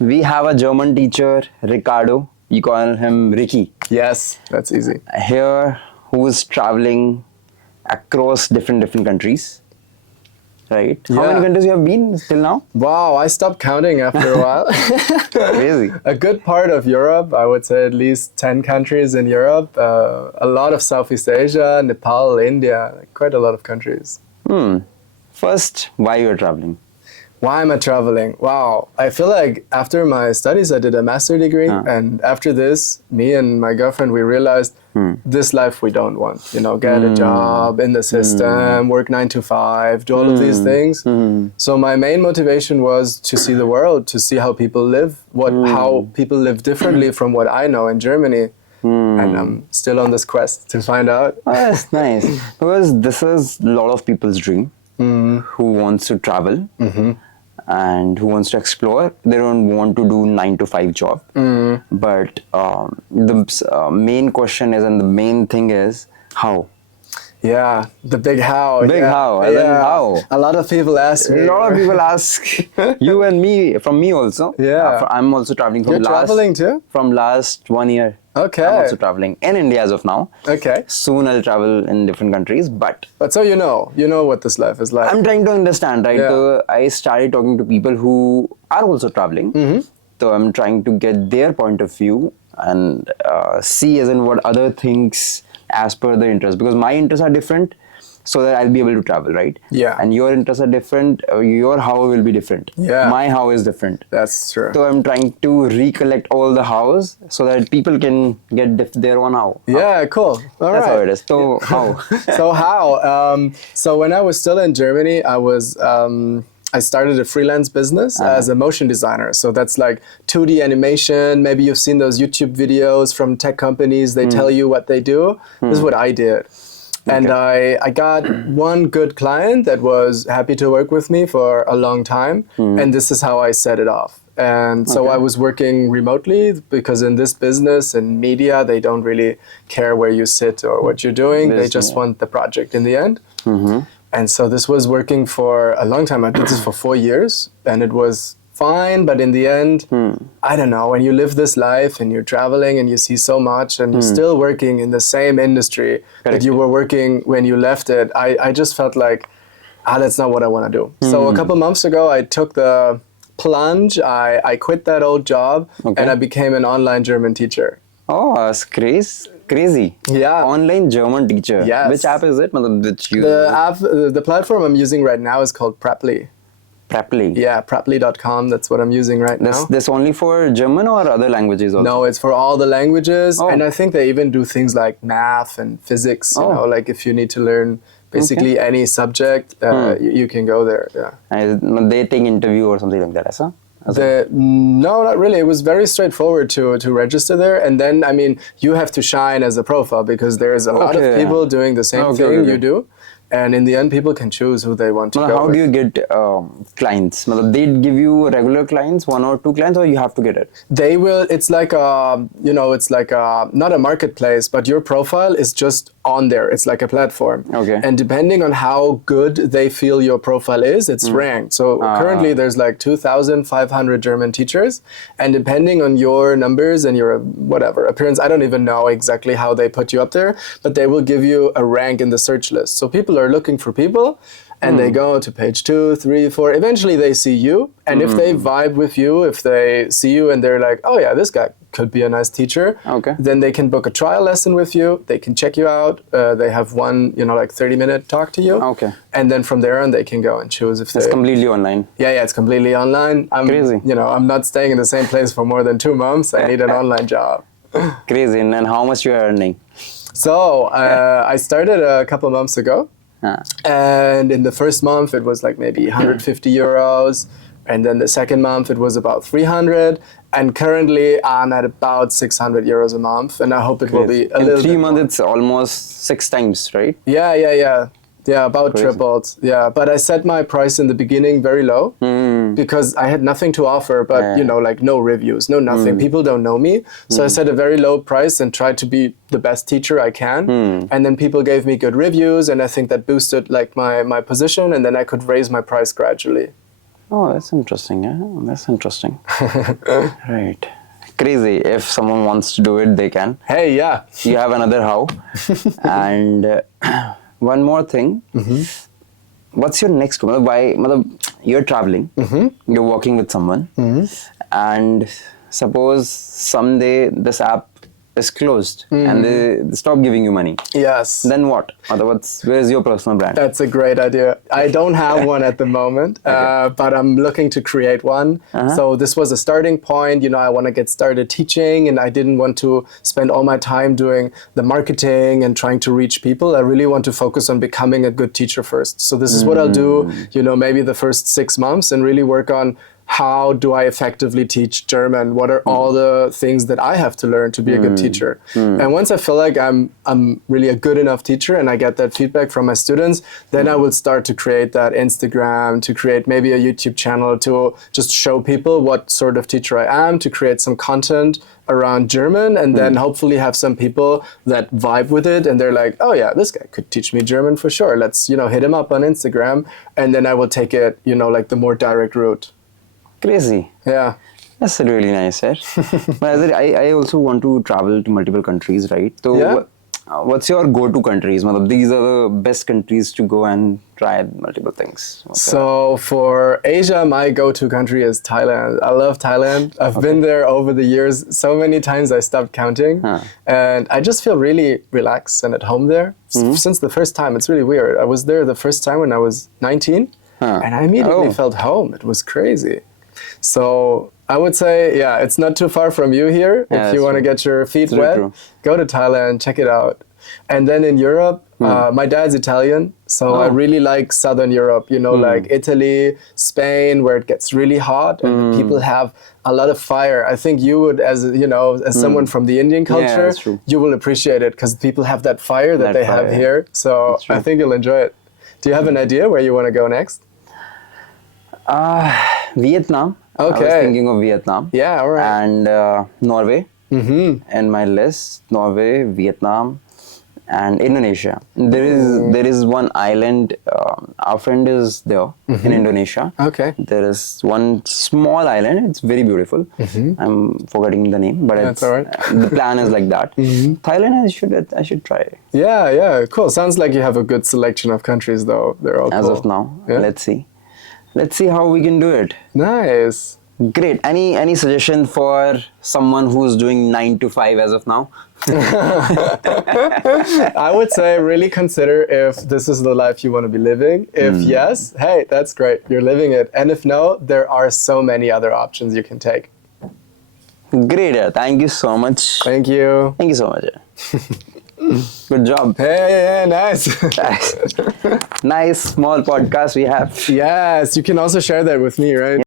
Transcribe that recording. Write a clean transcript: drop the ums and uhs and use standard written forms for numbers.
we have a German teacher, Ricardo. You call him Ricky. Yes, that's easy. Here, who is traveling across different countries, right? How many Yeah. countries you have been till now? Wow, I stopped counting after a while. Crazy. A good part of Europe, I would say at least 10 countries in Europe, a lot of Southeast Asia, Nepal, India, quite a lot of countries. First, why you are traveling? Why am I traveling? Wow, I feel like after my studies, I did a master degree, and after this, me and my girlfriend, we realized this life we don't want. You know, get a job in the system, work 9 to 5, do all of these things. So my main motivation was to see the world, to see how people live, how people live differently from what I know in Germany. And I'm still on this quest to find out. Oh, that's nice. Because this is a lot of people's dream who wants to travel and who wants to explore. They don't want to do 9 to 5 job. But the main question is, and the main thing is, how? Yeah, the big how. Big how, as in how? A lot of people ask me. A lot of people ask you and me, from me also. Yeah. I'm also traveling from You're traveling too? From last 1 year. Okay. I'm also traveling in India as of now. Okay. Soon I'll travel in different countries, but so you know what this life is like. I'm trying to understand, right? Yeah. So I started talking to people who are also traveling. So I'm trying to get their point of view and see as in what other things as per the interest, because my interests are different, so that I'll be able to travel, right? Yeah. And your interests are different, your how will be different. Yeah. My how is different. That's true. So I'm trying to recollect all the hows so that people can get their own how. Yeah, cool. All That's right. how it is. So how? So how? So when I was still in Germany, I started a freelance business as a motion designer. So that's like 2D animation. Maybe you've seen those YouTube videos from tech companies. They tell you what they do. This is what I did. And I got one good client that was happy to work with me for a long time. And this is how I set it off. And so I was working remotely, because in this business and media, they don't really care where you sit or what you're doing. They just want the project in the end. And so this was working for a long time. I did this for 4 years, and it was fine. But in the end, I don't know, when you live this life and you're traveling and you see so much and you're still working in the same industry that you were working when you left it, I just felt like, that's not what I want to do. So a couple months ago, I took the plunge. I quit that old job and I became an online German teacher. Oh, that's crazy. Yeah. Online German teacher. Yes. Which app is it? Which you... The platform I'm using right now is called Preply. Preply. Yeah, Preply.com. That's what I'm using right now. This only for German or other languages also? No, it's for all the languages. And I think they even do things like math and physics. You know, like if you need to learn basically any subject, you can go there. Yeah. And they take interview or something like that, huh? No, not really. It was very straightforward to register there. And then, I mean, you have to shine as a profile, because there's a lot of people doing the same thing you do. And in the end, people can choose who they want to go How with. do you get clients? They give you regular clients, 1 or 2 clients, or you have to get it? They will, it's like a, it's like a, not a marketplace, but your profile is just on there. It's like a platform. Okay. And depending on how good they feel your profile is, it's ranked. So currently there's like 2,500 German teachers. And depending on your numbers and your whatever appearance, I don't even know exactly how they put you up there, but they will give you a rank in the search list. So people are looking for people, and they go to page 2, 3, 4. Eventually they see you, and if they vibe with you, if they see you and they're like, oh yeah, this guy could be a nice teacher, then they can book a trial lesson with you. They can check you out. They have one, like 30-minute talk to you. And then from there on, they can go and choose if It's completely online. Yeah, it's completely online. Crazy. I'm not staying in the same place for more than 2 months. I need an online job. Crazy. And how much you are earning? So I started a couple months ago. And in the first month, it was like maybe 150 euros. And then the second month, it was about 300. And currently, I'm at about 600 euros a month. And I hope it will be a little bit. In 3 months, it's almost 6 times, right? Yeah. Yeah, about tripled. Yeah, but I set my price in the beginning very low because I had nothing to offer, but like no reviews, no nothing. People don't know me. So I set a very low price and tried to be the best teacher I can. And then people gave me good reviews, and I think that boosted like my position, and then I could raise my price gradually. Oh, that's interesting. Yeah, that's interesting. Right. Crazy. If someone wants to do it, they can. Hey, yeah. You have another how. And one more thing. What's your next goal? Why? You're traveling. You're working with someone, and suppose someday this app is closed and they stop giving you money. Yes. Then what? Where's your personal brand? That's a great idea. I don't have one at the moment, but I'm looking to create one. So this was a starting point. I want to get started teaching, and I didn't want to spend all my time doing the marketing and trying to reach people. I really want to focus on becoming a good teacher first. So this is what I'll do, maybe the first 6 months, and really work on how do I effectively teach German? What are all the things that I have to learn to be a good teacher? And once I feel like I'm really a good enough teacher and I get that feedback from my students, then I will start to create that Instagram, to create maybe a YouTube channel, to just show people what sort of teacher I am, to create some content around German, and then hopefully have some people that vibe with it and they're like, oh yeah, this guy could teach me German for sure. Let's, hit him up on Instagram, and then I will take it, like the more direct route. Crazy. Yeah. That's really nice, sir. But I also want to travel to multiple countries, right? So Yeah. What's your go-to countries? These are the best countries to go and try multiple things. So for Asia, my go-to country is Thailand. I love Thailand. I've been there over the years so many times I stopped counting. And I just feel really relaxed and at home there. Since the first time, it's really weird. I was there the first time when I was 19, and I immediately felt home. It was crazy. So I would say, yeah, it's not too far from you here. Yeah, if you want to get your feet wet, go to Thailand, check it out. And then in Europe, my dad's Italian, so I really like Southern Europe, like Italy, Spain, where it gets really hot and the people have a lot of fire. I think you would, as someone from the Indian culture, you will appreciate it because people have that fire that they have here. So I think you'll enjoy it. Do you have an idea where you want to go next? Vietnam. Okay. I was thinking of Vietnam. Yeah, all right. And Norway. And my list, Norway, Vietnam, and Indonesia. There is one island. Our friend is there in Indonesia. Okay. There is one small island. It's very beautiful. I'm forgetting the name, but That's all right. The plan is like that. Thailand, I should try. Yeah, cool. Sounds like you have a good selection of countries, though. They're all As cool. of now, Yeah. Let's see how we can do it. Nice. Great. Any suggestion for someone who's doing 9 to 5 as of now? I would say really consider if this is the life you want to be living. If yes, hey, that's great. You're living it. And if no, there are so many other options you can take. Great. Thank you so much. Thank you. Thank you so much. Good job. Hey, nice. Nice small podcast we have. Yes, you can also share that with me, right?